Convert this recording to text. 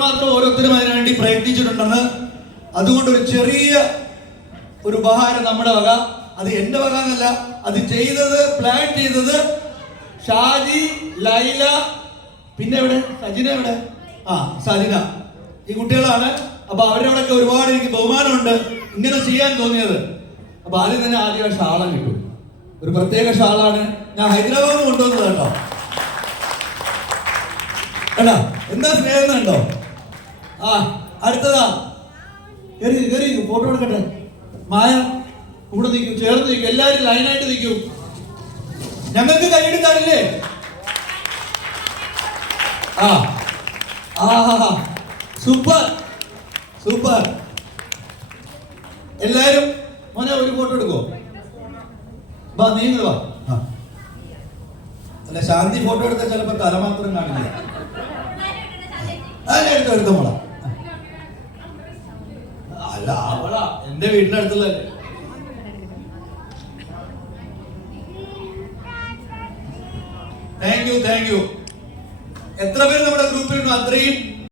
മാത്രം ഓരോരുത്തരും അതിനു വേണ്ടി പ്രയത്നിച്ചിട്ടുണ്ടെന്ന്. അതുകൊണ്ട് ഒരു ചെറിയ ഒരു ഉപഹാരം നമ്മുടെ വക. അത് എന്റെ വക എന്നല്ല, അത് ചെയ്തത്, പ്ലാൻ ചെയ്തത് ഷാജി, ലൈല, പിന്നെ എവിടെ സജിന, എവിടെ സജിന, ഈ കുട്ടികളാണ്. അപ്പൊ അവരോടൊക്കെ ഒരുപാട് എനിക്ക് ബഹുമാനമുണ്ട് ഇങ്ങനെ ചെയ്യാൻ തോന്നിയത്. അപ്പൊ ആദ്യം തന്നെ ആദ്യം ഷാളം കിട്ടും. ഒരു പ്രത്യേക ഷാളാണ്, ഞാൻ ഹൈദരാബാദ് കൊണ്ടുവന്നത് കേട്ടോ. കേട്ടാ എന്താ സ്നേഹം ഉണ്ടോ? അടുത്തതാ, കയറി ഫോട്ടോ എടുക്കട്ടെ. മായ കൂടെ നിൽക്കും, ചേർന്ന് നിൽക്കും, എല്ലാവരും ലൈനായിട്ട് നിൽക്കും. ഞങ്ങൾക്ക് കൈയെടുക്കാറില്ലേ? Super super. എല്ലാരും മോനെ ഒരു ഫോട്ടോ എടുക്കോ? വാ, നീ ഇങ്ങോട്ട് വാ. അല്ല, ശാന്തി ഫോട്ടോ എടുത്താൽ ചിലപ്പോ തല മാത്രം കാണില്ല. എടുത്തോ മോള. അല്ല, അവളാ എന്റെ വീടിനടുത്തുള്ളല്ലേ. Thank you. എത്ര പേര് നമ്മുടെ ഗ്രൂപ്പിലുണ്ടോ അത്രയും